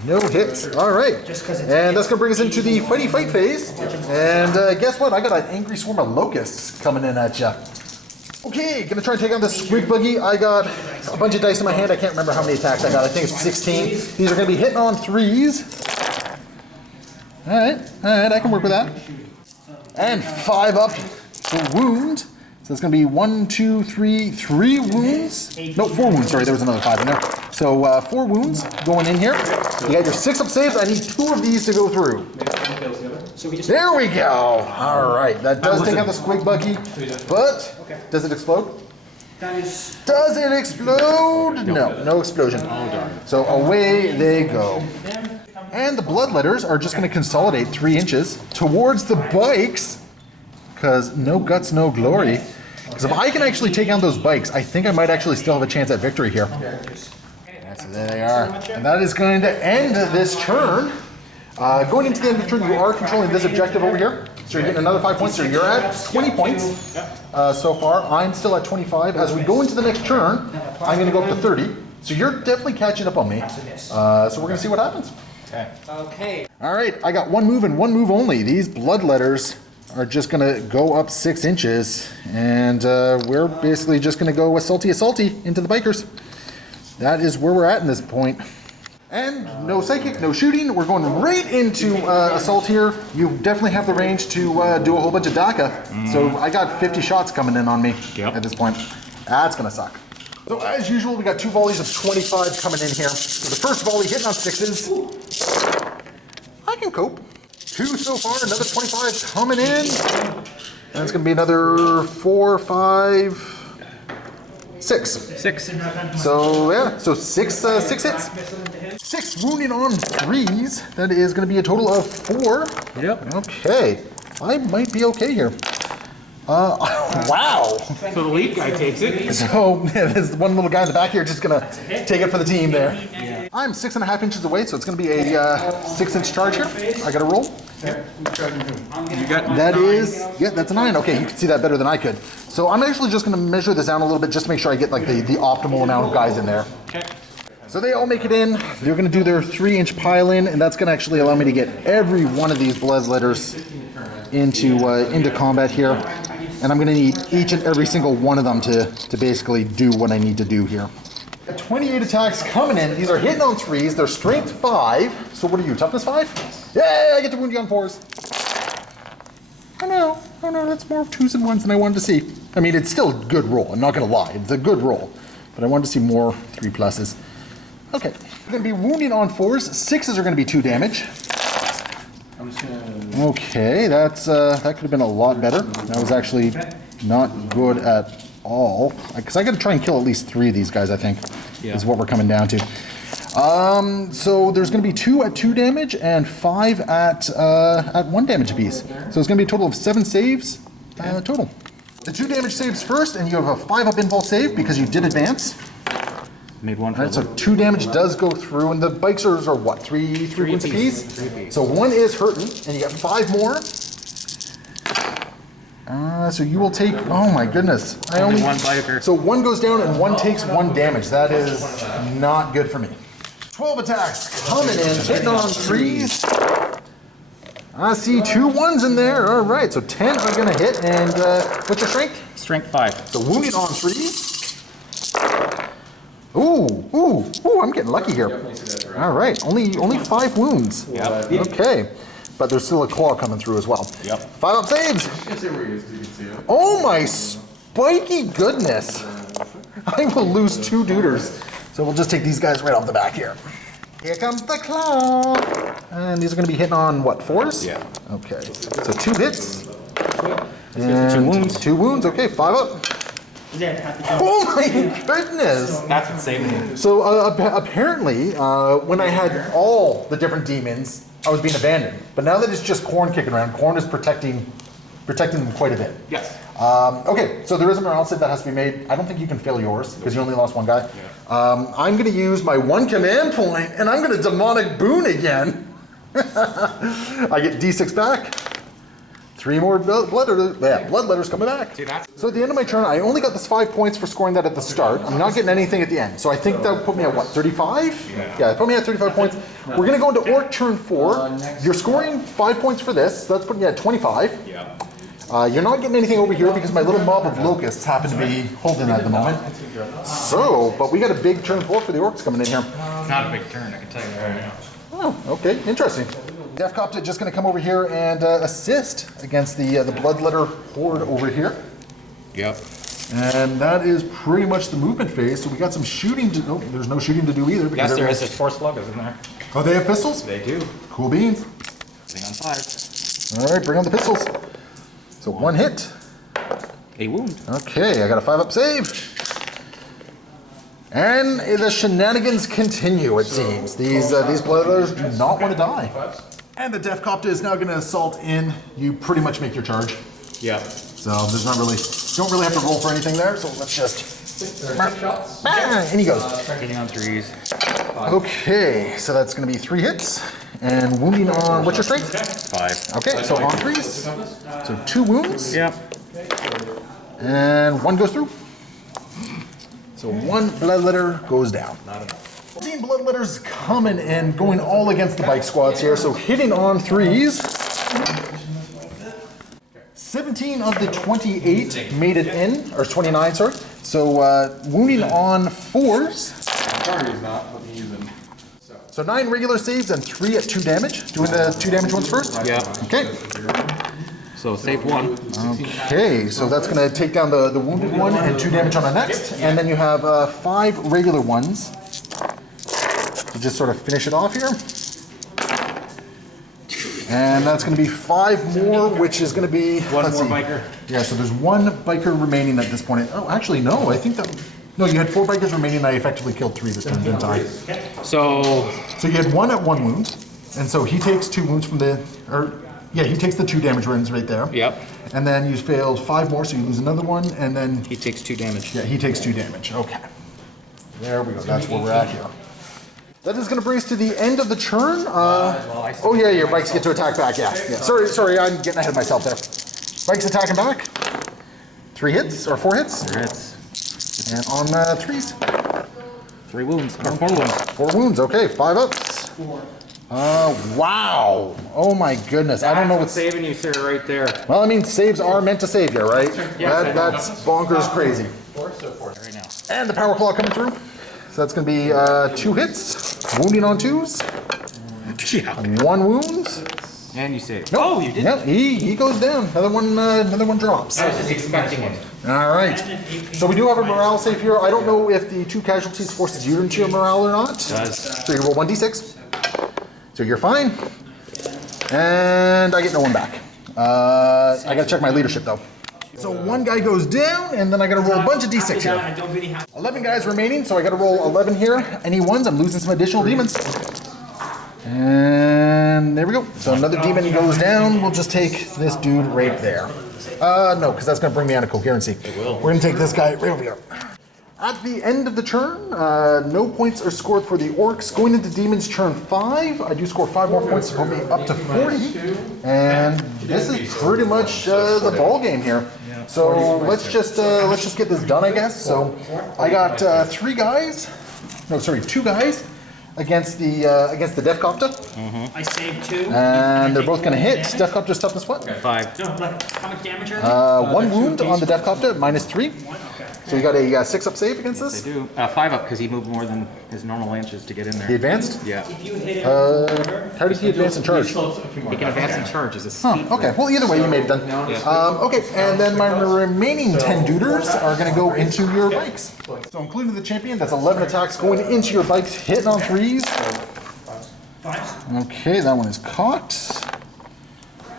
No hits. All right. And that's going to bring us into the fighty fight phase. And guess what? I got an angry swarm of locusts coming in at you. Okay, going to try and take on this squig buggy. I got a bunch of dice in my hand. I can't remember how many attacks I got. I think it's 16. These are going to be hitting on 3s. All right, I can work with that. And 5 up for wound. So it's going to be 1, 2, 3, 3 wounds. No, 4 wounds. Sorry, there was another 5 in there. So 4 wounds going in here. You got your 6 up saves. I need 2 of these to go through. There we go. All right, that does take out the squig buggy, but does it explode? Does it explode? No, no explosion. So away they go. And the bloodletters are just going to consolidate 3 inches towards the bikes, because no guts, no glory. Because if I can actually take on those bikes, I think I might actually still have a chance at victory here. So there they are. And that is going to end this turn. Going into the end of the turn, you are controlling this objective over here. So you're getting another 5 points. So you're at 20 points so far. I'm still at 25. As we go into the next turn, I'm going to go up to 30. So you're definitely catching up on me. So we're going to see what happens. Okay. All right, I got 1 move and 1 move only. These bloodletters are just going to go up 6 inches. And we're basically just going to go assaulty into the bikers. That is where we're at in this point. And no psychic, no shooting. We're going right into assault here. You definitely have the range to do a whole bunch of DACA. So I got 50 shots coming in on me at this point. That's going to suck. So as usual, we got 2 volleys of 25 coming in here. So the first volley hitting on 6s. I can cope. 2 so far, another 25 coming in. And it's going to be another 4, 5, 6. 6. So yeah, so 6 hits. 6 wounding on 3s. That is going to be a total of 4. Yep. Okay, I might be okay here. Wow. So the lead guy takes it. So there's one little guy in the back here just gonna take it for the team there. Yeah. I'm 6.5 inches away, so it's gonna be a 6-inch charge here. I gotta roll. You got that is, yeah, that's a 9. Okay, you can see that better than I could. So I'm actually just gonna measure this down a little bit just to make sure I get like the optimal amount of guys in there. Okay. So they all make it in. They're gonna do their 3-inch pile in, and that's gonna actually allow me to get every one of these bloodletters into combat here. And I'm going to need each and every single one of them to basically do what I need to do here. 28 attacks coming in. These are hitting on 3s. They're strength 5. So what are you, toughness 5? Yay, I get to wound you on 4s. Oh no, that's more 2s and 1s than I wanted to see. I mean, it's still a good roll. I'm not going to lie. It's a good roll. But I wanted to see more 3 pluses. Okay, we're going to be wounding on 4s. 6s are going to be 2 damage. Okay, that could have been a lot better. That was actually not good at all. Because I got to try and kill at least 3 of these guys, I think, is what we're coming down to. So there's going to be 2 at 2 damage and 5 at 1 damage apiece. So it's going to be a total of 7 saves total. The 2 damage saves first, and you have a 5 up invulse save because you did advance. Made 1 for All right, so 2 damage does go through, and the bikers are what, 3 wounds apiece? So 1 is hurting, and you get 5 more. So you will take, oh my goodness. I only, one biker. So one goes down and one takes 1 damage. That is not good for me. 12 attacks coming in, hitting on 3s. I see 2 1s in there. All right, so 10 are gonna hit. And what's your strength? Strength 5. So wounded on 3s. Ooh, I'm getting lucky here. All right, only 5 wounds. Yep. Okay, but there's still a claw coming through as well. Yep. 5 up saves. Oh my spiky goodness. I will lose 2 duders. So we'll just take these guys right off the back here. Here comes the claw. And these are going to be hitting on what, 4s? Yeah. Okay, so 2 hits. And 2 wounds. 2 wounds, okay, 5 up. Oh my goodness! That's what's saving you. So apparently, when I had all the different demons, I was being abandoned. But now that it's just Khorne kicking around, Khorne is protecting them quite a bit. Yes. Okay, so there is a morale save that has to be made. I don't think you can fail yours because you only lost 1 guy. I'm going to use my 1 command point, and I'm going to demonic boon again. I get D6 back. 3 more blood letters coming back. So at the end of my turn, I only got this 5 points for scoring that at the start. I'm not getting anything at the end. So I think that would put me at what, 35? Yeah, it put me at 35 points. We're gonna go into Orc turn 4. You're scoring 5 points for this, so that's putting you at 25. You're not getting anything over here because my little mob of locusts happen to be holding at the moment. So, but we got a big turn 4 for the Orcs coming in here. It's not a big turn, I can tell you that right now. Oh, okay, interesting. Death Copter just going to come over here and assist against the Bloodletter horde over here. Yep. And that is pretty much the movement phase. So we got some shooting to. Oh, there's no shooting to do either. Yes, there is. There's 4 sluggers in there. Oh, they have pistols? They do. Cool beans. Bring on 5. All right, bring on the pistols. So 1 hit. A wound. Okay, I got a 5 up save. And the shenanigans continue, it seems. These Bloodletters do not want to die. And the Death Copter is now going to assault in. You pretty much make your charge. Yep. So there's not really, don't really have to roll for anything there. So let's just, and he goes. Hitting on 3s. Okay, so that's going to be 3 hits. And wounding on, what's your strength? 5. Okay, so on 3s. So 2 wounds. Yep. And 1 goes through. So 1 Bloodletter goes down. 14 Bloodletters coming and going all against the bike squads here. So hitting on 3s. 17 of the 28 made it in, or 29, sorry. So wounding on 4s. So 9 regular saves and 3 at 2 damage. Doing the 2 damage ones first? Yeah. Okay. So save 1. Okay, so that's going to take down the wounded one and 2 damage on the next. And then you have 5 regular ones. To just sort of finish it off here. And that's going to be 5 more, which is going to be... 1 more biker. Yeah, so there's 1 biker remaining at this point. Oh, actually, no, I think that... No, you had 4 bikers remaining and I effectively killed 3 this turn, didn't I? So you had 1 at 1 wound. And so he takes 2 wounds from the... Yeah, he takes the 2 damage runs right there. Yep. And then you failed 5 more, so you lose another 1, and then... He takes 2 damage. Yeah, he takes 2 damage. Okay. There we go. That's where we're at here. That is going to bring us to the end of the turn. Oh yeah, your bikes get to attack back. Yeah. Sorry, I'm getting ahead of myself there. Bikes attacking back. 3 hits or 4 hits. 4 hits. And on 3s. 3 wounds. Or 4 wounds. 4 wounds. Okay, 5 ups. Wow. Oh my goodness. I don't know what's saving you, sir, right there. Well, I mean, saves are meant to save you, right? Yes, That's bonkers crazy. Right now. And the power claw coming through. So that's going to be 2 hits, wounding on 2s, Yeah. 1 wound. And you save. Nope. Oh, you did. Yeah, he goes down. Another one drops. I was just expecting it. All right. So we do have a morale save here. I don't know if the 2 casualties forces you into your morale or not. It does. So you roll 1d6. So you're fine. And I get no one back. I got to check my leadership though. So 1 guy goes down, and then I got to roll a bunch of d6 here. 11 guys remaining, so I got to roll 11 here. Any ones? I'm losing some additional demons. And there we go. So another demon goes down. We'll just take this dude right there. No, because that's going to bring me out of coherency. It will. We're going to take this guy right over here. At the end of the turn, no points are scored for the Orcs. Going into Demons turn 5, I do score 5 more points to put me up to 40. And this is pretty much the ball game here. So let's just get this done, I guess. So I got two guys against the Defcopter. I saved 2. And they're both going to hit. Defcopter's toughness what? 5. No, like, how much damage are they? 1 wound on the Defcopter, -3. So you got a 6-up save against They this? do. 5 up because he moved more than his normal inches to get in He there. advanced? Yeah. If you hit it, How does he advance and charge? He can advance and charge as a Oh, speed. okay. Well, either way, you made it then. Okay, and then my remaining 10 duders are going to go into your bikes. So including the champion, that's 11 attacks going into your bikes, hitting on 3s. 5. Okay, that one is caught.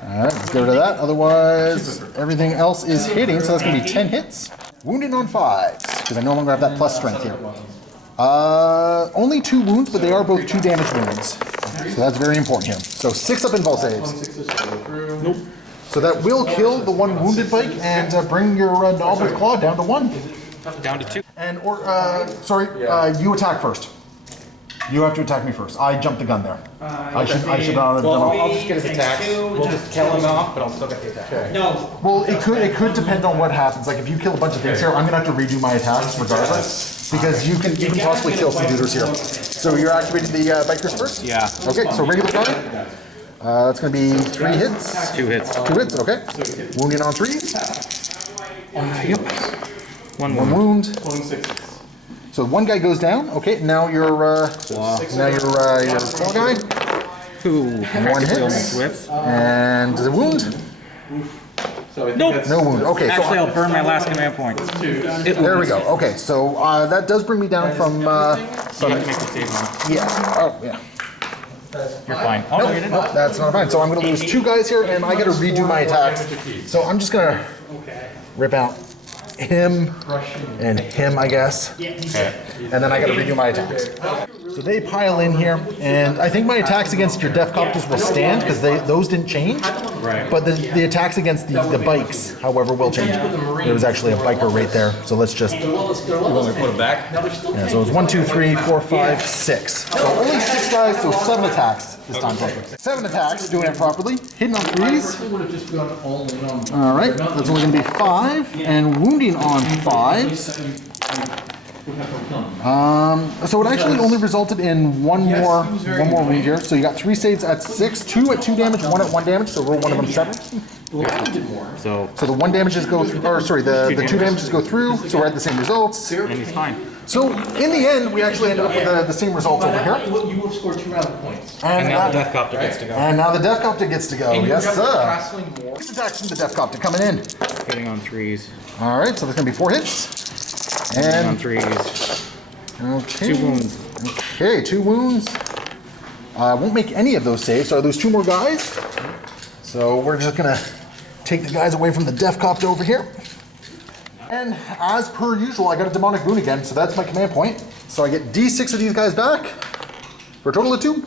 Alright, let's get rid of that. Otherwise, everything else is hitting, so that's going to be 10 hits. Wounded on 5s, because I no longer have that plus strength here. Only 2 wounds, but they are both 2 damage wounds. So that's very important here. So 6-up invul saves. Nope. So that will kill the 1 wounded bike and bring your knob with claw down to 1. Down to 2. And you attack first. You have to attack me first. I jumped the gun there. I should not have done it. I'll just get his attacks. We'll just kill him off, but I'll still get the attack. No. Well, it could depend on what happens. Like if you kill a bunch of things here, I'm gonna have to redo my attacks regardless, because you can possibly kill some duders here. So you're activating the bikers first. Yeah. Okay. So regular guy. That's gonna be 3 hits. 2 hits. 2 hits. Okay. Wounding on 3. Yep. 1 1 wound. wound. So 1 guy goes down. Okay. Now your claw guy. 2. 1 hit. Almost whips. And a wound. Nope. No wound. Okay. Actually, So I'll burn my last command point. there we go. Okay. So that does bring me down from. You have to make the save on it. Yeah. Oh yeah. You're fine. Oh, no, you didn't. Nope, that's not fine. So I'm going to lose 2 guys here, and I got to redo my attacks. So I'm just going to rip out him and him, I guess. And then I got to redo my attacks. So they pile in here, and I think my attacks against your Defcopters will stand because those didn't change. Right. But the attacks against the bikes, however, will change. There was actually a biker right there. So let's just. You want me to put it back? Yeah, so it was 1, 2, 3, 4, 5, 6. So only 6 guys, so 7 attacks this time. 7 attacks, doing it properly. Hitting on 3s. Alright, that's only going to be 5. And wounding on 5s. So it actually only resulted in one more wound here. So you got 3 saves at 6, 2 at 2 damage, 1 at 1 damage. So roll one of them 7. So the 1 damages go through, or sorry, the 2 damages go through. So we're at the same results. and he's fine. So in the end, we actually ended up with the same results over here. You will score 2 rally points. And now the Deathcopter gets to go. And now the Deathcopter gets to go. Yes, sir. Castling more. 6 attacks from the Deathcopter coming in. Hitting on 3s. All right, so there's going to be 4 hits. Hitting on And 3s. okay, 2 wounds. Okay, 2 wounds. Won't make any of those saves, so I lose 2 more guys. So we're just gonna take the guys away from the Deathcopter over here. And as per usual, I got a demonic boon again, so that's my command point. So I get D6 of these guys back for a total of 2.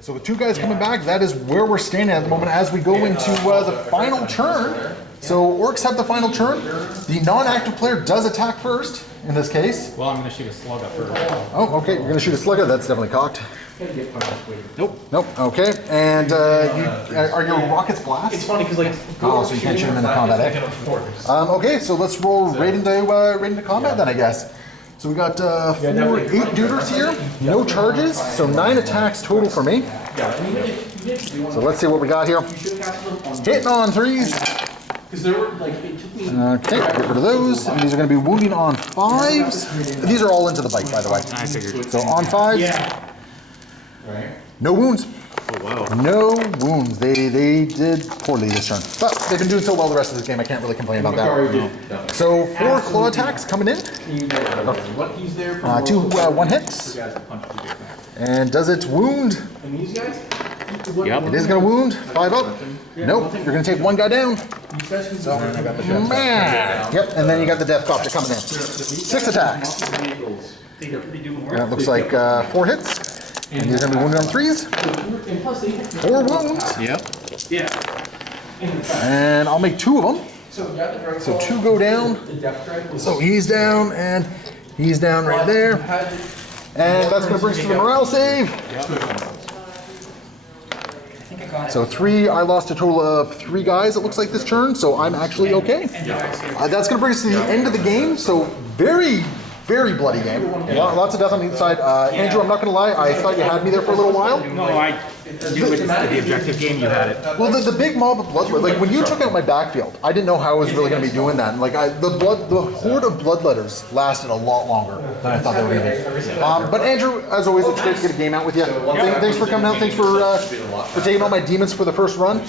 So with 2 guys coming back, that is where we're standing at the moment as we go into the final turn. So Orks have the final turn. The non-active player does attack first in this case. Well, I'm going to shoot a slug up first. Oh, okay, you're going to shoot a slugger. That's definitely cocked. Nope. Nope, okay. And are your rockets blast? It's funny because like. Oh, so you can't shoot them in the combat, eh? Okay, so let's roll right into combat then, I guess. So we got 8 duders here, no charges, so 9 attacks total for me. So let's see what we got here. Hitting on 3s. Because there were like, it took me. Okay, get rid of those. And these are going to be wounding on 5s. These are all into the bike, by the way. I figured. So on 5s, no wounds. Oh, wow. No wounds. They did poorly this turn. But they've been doing so well the rest of this game, I can't really complain about that. So 4 claw attacks coming in. 2 1 hits. And does it wound? And these guys? Yep. It is going to wound. 5 up. Nope. You're going to take 1 guy down. Man. Yep. And then you got the Deathcopter coming in. 6 attacks. That looks like 4 hits. And he's going to be wounded on 3s. 4 wounds. Yep. And I'll make 2 of them. So 2 go down. So he's down and he's down right there. And that's going to bring us to the morale save. So 3, I lost a total of 3 guys, it looks like this turn, so I'm actually okay. That's going to bring us to the end of the game, so very bloody game. Lots of death on either side. Andrew, I'm not going to lie, I thought you had me there for a little while. No, I knew with the objective game you had it. Well, the big mob of bloodletters, like when you took out my backfield, I didn't know how I was really going to be doing that. And like the horde of bloodletters lasted a lot longer than I thought they were going to be. But Andrew, as always, it's great to get a game out with you. Thanks for coming out. Thanks for taking on my demons for the first run.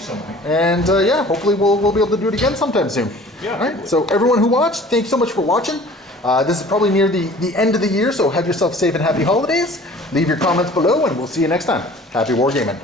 And yeah, hopefully we'll be able to do it again sometime soon. Yeah. All right. So everyone who watched, thanks so much for watching. This is probably near the end of the year, so have yourself safe and happy holidays. Leave your comments below, and we'll see you next time. Happy wargaming.